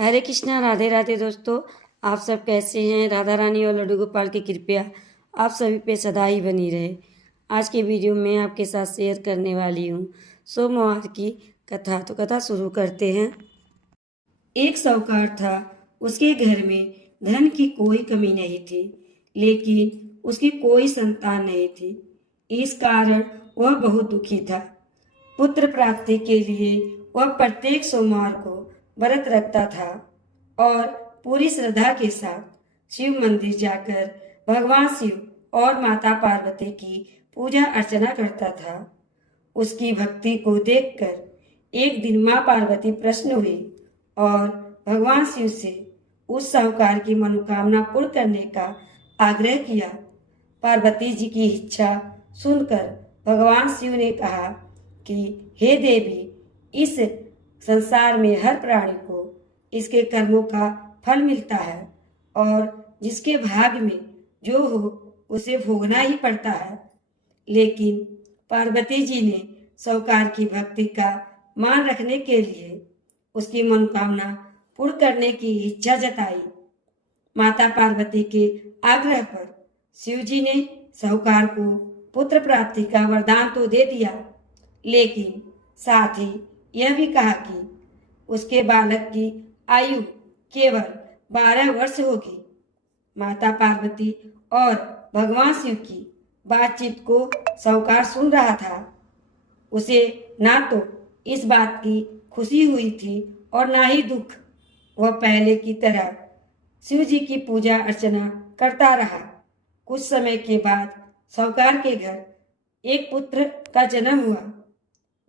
हरे कृष्णा, राधे राधे दोस्तों। आप सब कैसे हैं? राधा रानी और लड्डू गोपाल की कृपया आप सभी पे सदा ही बनी रहे। आज के वीडियो में आपके साथ शेयर करने वाली हूँ सोमवार की कथा। तो कथा शुरू करते हैं। एक साहूकार था। उसके घर में धन की कोई कमी नहीं थी, लेकिन उसकी कोई संतान नहीं थी। इस कारण वह बहुत दुखी था। पुत्र प्राप्ति के लिए वह प्रत्येक सोमवार को व्रत रखता था और पूरी श्रद्धा के साथ शिव मंदिर जाकर भगवान शिव और माता पार्वती की पूजा अर्चना करता था। उसकी भक्ति को देखकर एक दिन माँ पार्वती प्रसन्न हुई और भगवान शिव से उस साहूकार की मनोकामना पूर्ण करने का आग्रह किया। पार्वती जी की इच्छा सुनकर भगवान शिव ने कहा कि हे देवी, इस संसार में हर प्राणी को इसके कर्मों का फल मिलता है और जिसके भाग्य में जो हो उसे भोगना ही पड़ता है। लेकिन पार्वती जी ने साहूकार की भक्ति का मान रखने के लिए उसकी मनोकामना पूर्ण करने की इच्छा जताई। माता पार्वती के आग्रह पर शिव जी ने साहूकार को पुत्र प्राप्ति का वरदान तो दे दिया, लेकिन साथ ही यह भी कहा कि उसके बालक की आयु केवल 12 वर्ष होगी। माता पार्वती और भगवान शिव की बातचीत को साहूकार सुन रहा था। उसे ना तो इस बात की खुशी हुई थी और ना ही दुख। वह पहले की तरह शिव जी की पूजा अर्चना करता रहा। कुछ समय के बाद साहूकार के घर एक पुत्र का जन्म हुआ।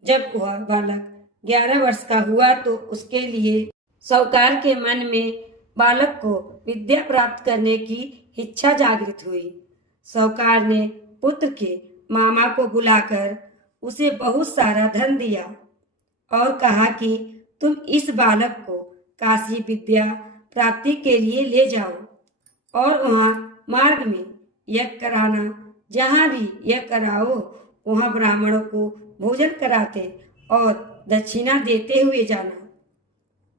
जब वह बालक 11 वर्ष का हुआ तो उसके लिए साहूकार के मन में बालक को विद्या प्राप्त करने की इच्छा जागृत हुई। साहूकार ने पुत्र के मामा को बुलाकर उसे बहुत सारा धन दिया और कहा कि तुम इस बालक को काशी विद्या प्राप्ति के लिए ले जाओ और वहाँ मार्ग में यज्ञ कराना। जहाँ भी यज्ञ कराओ वहाँ ब्राह्मणों को भोजन कराते और दक्षिणा देते हुए जाना।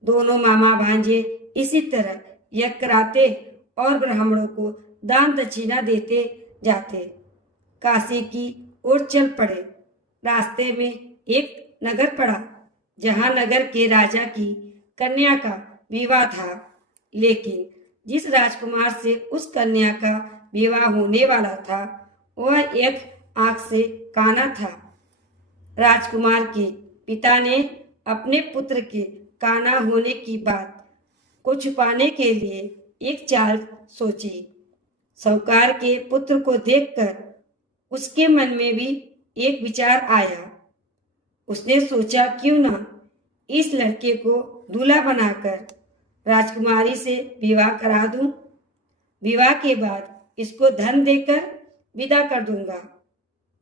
दोनों मामा भांजे इसी तरह यज्ञ कराते और ब्राह्मणों को दान दक्षिणा देते जाते। काशी की ओर चल पड़े। रास्ते में एक नगर पड़ा, जहाँ नगर के राजा की कन्या का विवाह था। लेकिन जिस राजकुमार से उस कन्या का विवाह होने वाला था वह एक आंख से काना था। राजकुमार के पिता ने अपने पुत्र के काना होने की बात को छुपाने के लिए एक चाल सोची। साहूकार के पुत्र को देखकर उसके मन में भी एक विचार आया। उसने सोचा, क्यों ना इस लड़के को दूल्हा बनाकर राजकुमारी से विवाह करा दूं। विवाह के बाद इसको धन देकर विदा कर दूंगा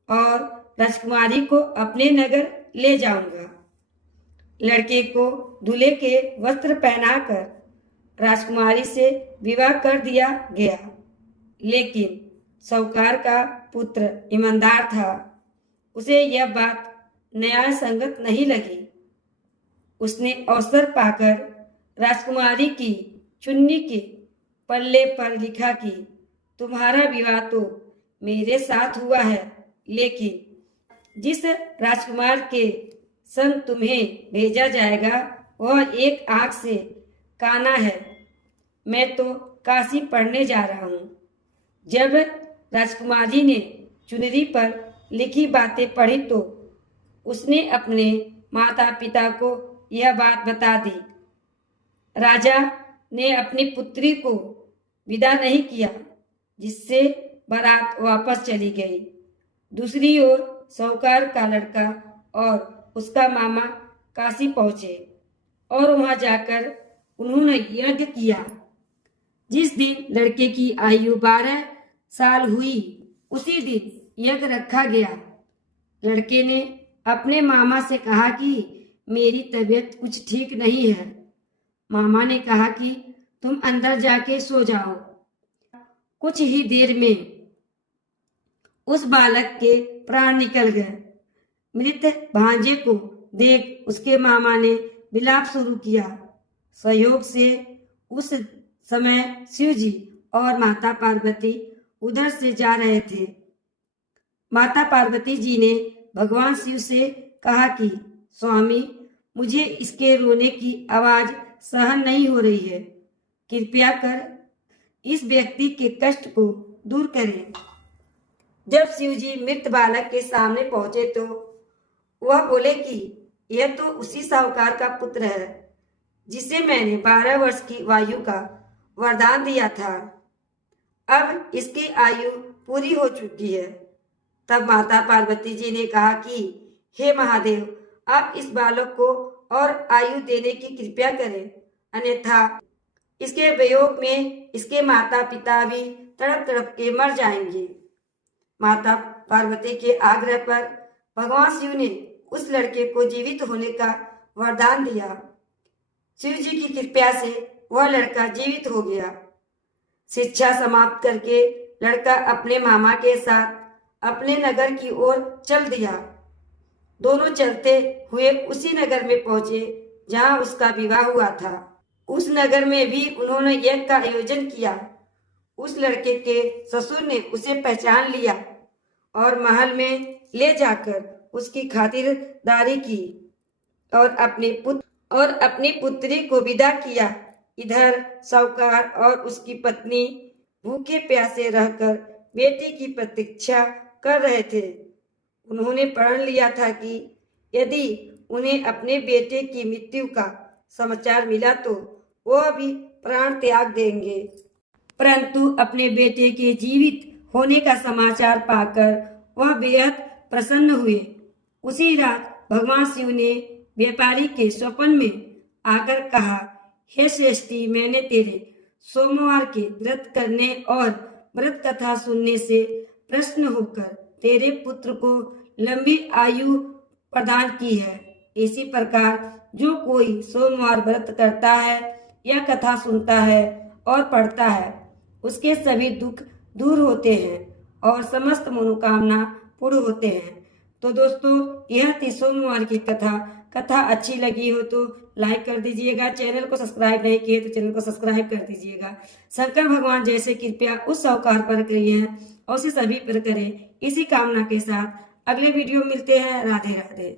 और राजकुमारी को अपने नगर ले जाऊंगा। लड़के को दूल्हे के वस्त्र पहनाकर राजकुमारी से विवाह कर दिया गया। लेकिन साहूकार का पुत्र ईमानदार था। उसे यह बात न्याय संगत नहीं लगी। उसने अवसर पाकर राजकुमारी की चुन्नी के पल्ले पर लिखा कि तुम्हारा विवाह तो मेरे साथ हुआ है, लेकिन जिस राजकुमार के संग तुम्हें भेजा जाएगा वह एक आंख से काना है। मैं तो काशी पढ़ने जा रहा हूँ। जब राजकुमारी ने चुनरी पर लिखी बातें पढ़ी तो उसने अपने माता पिता को यह बात बता दी। राजा ने अपनी पुत्री को विदा नहीं किया, जिससे बारात वापस चली गई। दूसरी ओर साहूकार का लड़का और उसका मामा काशी पहुंचे और वहां जाकर उन्होंने यज्ञ किया। जिस दिन लड़के की आयु 12 साल हुई उसी दिन यज्ञ रखा गया। लड़के ने अपने मामा से कहा कि मेरी तबीयत कुछ ठीक नहीं है। मामा ने कहा कि तुम अंदर जाके सो जाओ। कुछ ही देर में उस बालक के प्राण निकल गए। मृत भांजे को देख उसके मामा ने विलाप शुरू किया। सहयोग से उस समय शिव जी और माता पार्वती उधर से जा रहे थे। माता पार्वती जी ने भगवान शिव से कहा कि स्वामी, मुझे इसके रोने की आवाज सहन नहीं हो रही है, कृपया कर इस व्यक्ति के कष्ट को दूर करें। जब शिव जी मृत बालक के सामने पहुंचे तो वह बोले कि यह तो उसी साहूकार का पुत्र है जिसे मैंने 12 वर्ष की आयु का वरदान दिया था। अब इसकी आयु पूरी हो चुकी है। तब माता पार्वती जी ने कहा कि हे महादेव, आप इस बालक को और आयु देने की कृपा करें, अन्यथा इसके वियोग में इसके माता पिता भी तड़प तड़प के मर जाएंगे। माता पार्वती के आग्रह पर भगवान शिव ने उस लड़के को जीवित होने का वरदान दिया। शिव जी की कृपा से वह लड़का जीवित हो गया। शिक्षा समाप्त करके लड़का अपने मामा के साथ अपने नगर की ओर चल दिया। दोनों चलते हुए उसी नगर में पहुंचे जहां उसका विवाह हुआ था। उस नगर में भी उन्होंने यज्ञ का आयोजन किया। उस लड़के के ससुर ने उसे पहचान लिया और महल में ले जाकर उसकी खातिरदारी की और अपनी पुत्री को विदा किया। इधर साहूकार और उसकी पत्नी भूखे प्यासे रहकर बेटी की प्रतीक्षा कर रहे थे। उन्होंने प्रण लिया था कि यदि उन्हें अपने बेटे की मृत्यु का समाचार मिला तो वह भी प्राण त्याग देंगे। परंतु अपने बेटे के जीवित होने का समाचार पाकर वह बेहद प्रसन्न हुए। उसी रात भगवान शिव ने व्यापारी के स्वप्न में आकर कहा, हे श्रेष्ठी, मैंने तेरे सोमवार के व्रत करने और व्रत कथा सुनने से प्रसन्न होकर तेरे पुत्र को लंबी आयु प्रदान की है। इसी प्रकार जो कोई सोमवार व्रत करता है या कथा सुनता है और पढ़ता है, उसके सभी दुख दूर होते हैं और समस्त मनोकामना पूर्ण होते हैं। तो दोस्तों, यह थी सोमवार की कथा अच्छी लगी हो तो लाइक कर दीजिएगा। चैनल को सब्सक्राइब नहीं किए तो चैनल को सब्सक्राइब कर दीजिएगा। शंकर भगवान जैसे कृपया उस साहूकार पर करिए हैं और उसे सभी पर करें, इसी कामना के साथ अगले वीडियो मिलते हैं। राधे राधे।